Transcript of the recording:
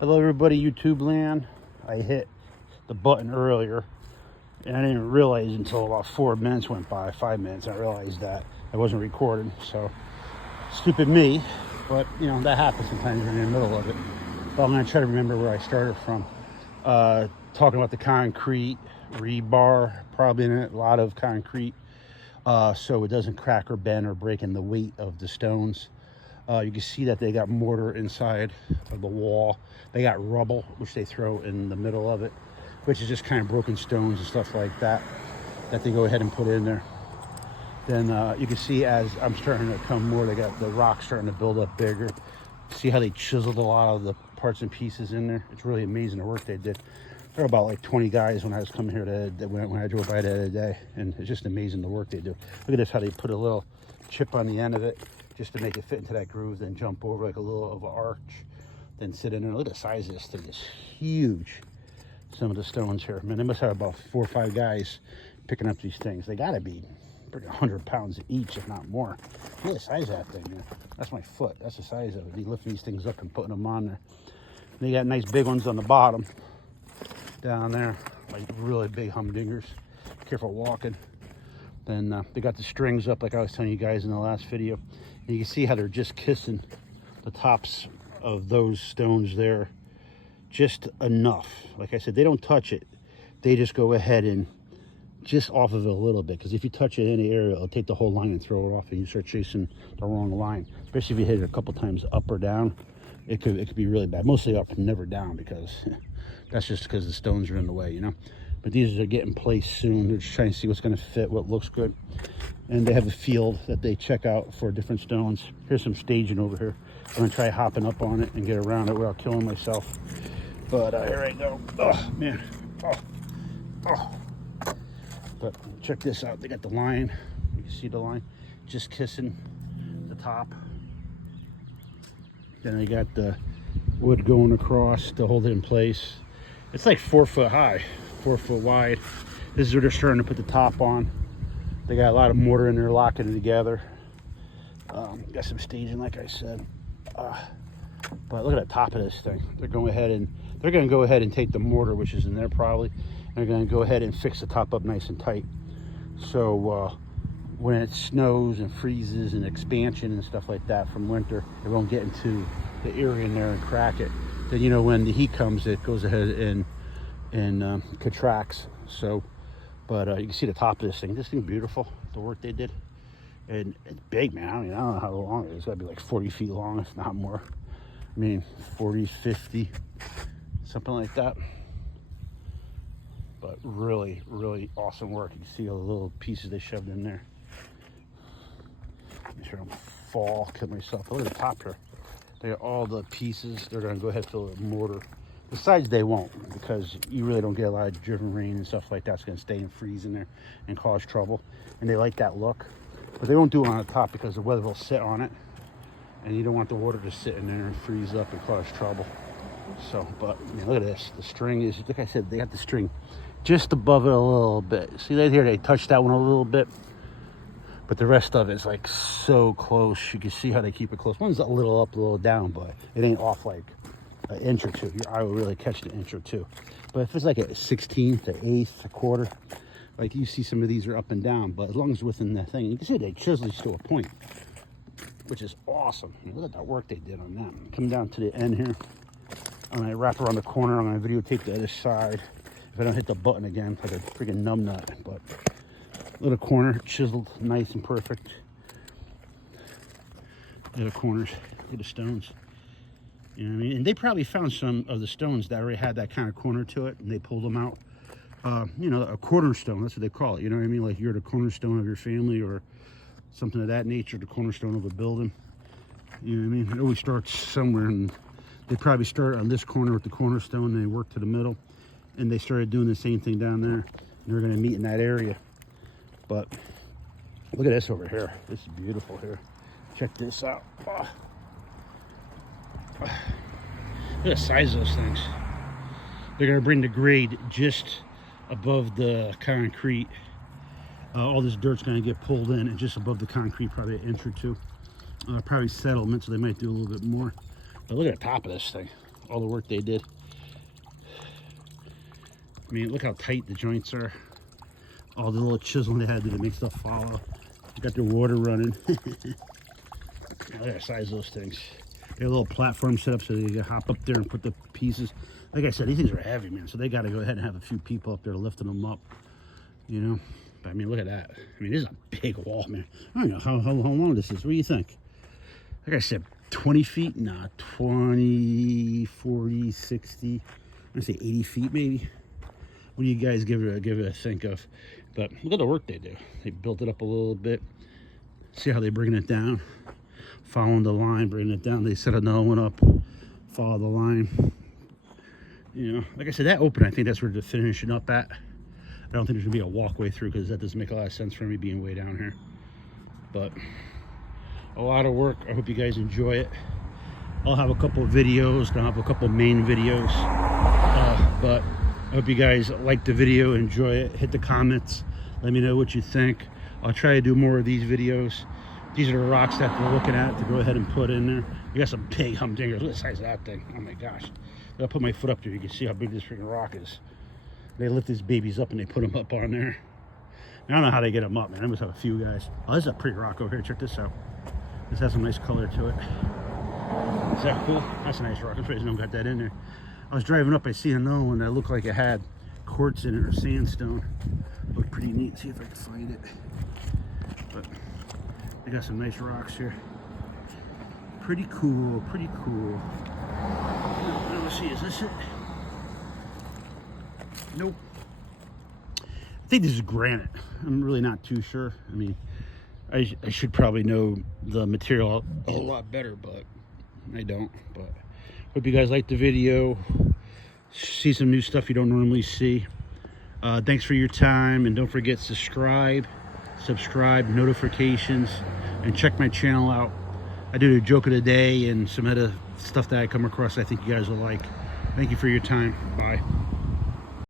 Hello everybody, YouTube land. I hit the button earlier and I didn't realize until about 4 minutes went by, 5 minutes, I realized that I wasn't recording. So stupid me, but you know, that happens sometimes when you're in the middle of it. But I'm gonna try to remember where I started from. Talking about the concrete, rebar, probably in it, a lot of concrete, so it doesn't crack or bend or break in the weight of the stones. You can see that they got mortar inside of the wall. They got rubble, which they throw in the middle of it, which is just kind of broken stones and stuff like that, that they go ahead and put in there. Then you can see as I'm starting to come more, they got the rock starting to build up bigger. See how they chiseled a lot of the parts and pieces in there? It's really amazing the work they did. There were about like 20 guys when I was coming here when I drove by the other day, and it's just amazing the work they do. Look at this, how they put a little chip on the end of it just to make it fit into that groove, then jump over like a little of an arch, then sit in there. Look at the size of this thing. It's huge. Some of the stones here, man, they must have about 4 or 5 guys picking up these things. They gotta be 100 pounds each, if not more. Look at the size of that thing, man. That's my foot. That's the size of it. They lifting these things up and putting them on there. They got nice big ones on the bottom down there, like really big humdingers. Careful walking. Then they got the strings up like I was telling you guys in the last video. And you can see how they're just kissing the tops of those stones there just enough. Like I said, they don't touch it. They just go ahead and just off of it a little bit, because if you touch it in any area, it'll take the whole line and throw it off, and you start chasing the wrong line. Especially if you hit it a couple times up or down, it could be really bad. Mostly up, never down, because that's just because the stones are in the way, you know. But these are getting placed soon. They're just trying to see what's going to fit, what looks good. And they have a field that they check out for different stones. Here's some staging over here. I'm going to try hopping up on it and get around it without killing myself. But here I go. Oh, man. Oh. But check this out. They got the line. You can see the line just kissing the top. Then they got the wood going across to hold it in place. It's like 4 foot high, 4 foot wide. This is where they're starting to put the top on. They got a lot of mortar in there locking it together. Got some staging, like I said. But look at the top of this thing. They're going to go ahead and take the mortar, which is in there probably. And they're going to go ahead and fix the top up nice and tight. So when it snows and freezes and expansion and stuff like that from winter, it won't get into the area in there and crack it. Then, you know, when the heat comes, it goes ahead and contracts. So, but you can see the top of this thing. This thing's beautiful, the work they did. And it's big, man. I don't know how long it is. It's got to be like 40 feet long, if not more. I mean, 40, 50, something like that. But really, really awesome work. You can see all the little pieces they shoved in there. Make sure I don't fall, kill myself. Look at the top here. They got all the pieces. They're going to go ahead and fill it with mortar. The sides they won't, because you really don't get a lot of driven rain and stuff like that. It's going to stay and freeze in there and cause trouble. And they like that look. But they won't do it on the top because the weather will sit on it. And you don't want the water to sit in there and freeze up and cause trouble. So, but I mean, look at this. The string is, like I said, they got the string just above it a little bit. See right here, they touched that one a little bit. But the rest of it is like so close. You can see how they keep it close. One's a little up, a little down, but it ain't off like an inch or two. Your eye will really catch an inch or two. But if it's like a 16th, an eighth, a quarter, like you see some of these are up and down, but as long as it's within that thing, you can see they chisel to a point, which is awesome. I mean, look at that work they did on that. Come down to the end here. I'm gonna wrap around the corner. I'm gonna videotape the other side. If I don't hit the button again, like a freaking numb nut. But little corner, chiseled, nice and perfect. The other corners, look at the stones. You know what I mean? And they probably found some of the stones that already had that kind of corner to it, and they pulled them out. You know, a cornerstone, that's what they call it. You know what I mean? Like you're the cornerstone of your family or something of that nature, the cornerstone of a building. You know what I mean? It always starts somewhere, and they probably start on this corner with the cornerstone, and they work to the middle, and they started doing the same thing down there, and they're going to meet in that area. But look at this over here. This is beautiful here. Check this out. Oh. Look at the size of those things. They're going to bring the grade just above the concrete. All this dirt's going to get pulled in, and just above the concrete, probably an inch or two. Probably settlement, so they might do a little bit more. But look at the top of this thing. all the work they did. I mean, look how tight the joints are. All the little chiseling they had to do to make stuff follow. They got their water running. Look at the size of those things. They have a little platform set up so they can hop up there and put the pieces. Like I said, these things are heavy, man. So they got to go ahead and have a few people up there lifting them up, you know. But I mean, look at that. I mean, this is a big wall, man. I don't know how long this is. What do you think? Like I said, 20 feet? Nah, 20, 40, 60. I'm gonna say 80 feet maybe. What do you guys give it a think of? But look at the work they do. They built it up a little bit. See how they bring it down? Following the line, bringing it down. They set another one up. Follow the line. You know, like I said, that open, I think that's where they're finishing up at. I don't think there's gonna be a walkway through because that doesn't make a lot of sense for me being way down here. But a lot of work. I hope you guys enjoy it. I'll have a couple of videos. I'll have a couple of main videos. But I hope you guys like the video, enjoy it. Hit the comments. Let me know what you think. I'll try to do more of these videos. These are the rocks that we're looking at to go ahead and put in there. We got some big humdingers. Look at the size of that thing. Oh my gosh. I'll put my foot up there. You can see how big this freaking rock is. They lift these babies up and they put them up on there. I don't know how they get them up, man. I must have a few guys. Oh, this is a pretty rock over here. Check this out. This has some nice color to it. Is that cool? That's a nice rock. I'm surprised no one got that in there. I was driving up, I see another one that looked like it had quartz in it or sandstone. Looked pretty neat. See if I can find it. But they got some nice rocks here. Pretty cool, pretty cool. Let's see, is this it? Nope. I think this is granite. I'm really not too sure. I mean, I should probably know the material a lot better, but I don't. But hope you guys liked the video. See some new stuff you don't normally see. Thanks for your time, and don't forget subscribe, notifications, and check my channel out. I do a joke of the day and some other stuff that I come across I think you guys will like. Thank you for your time. Bye.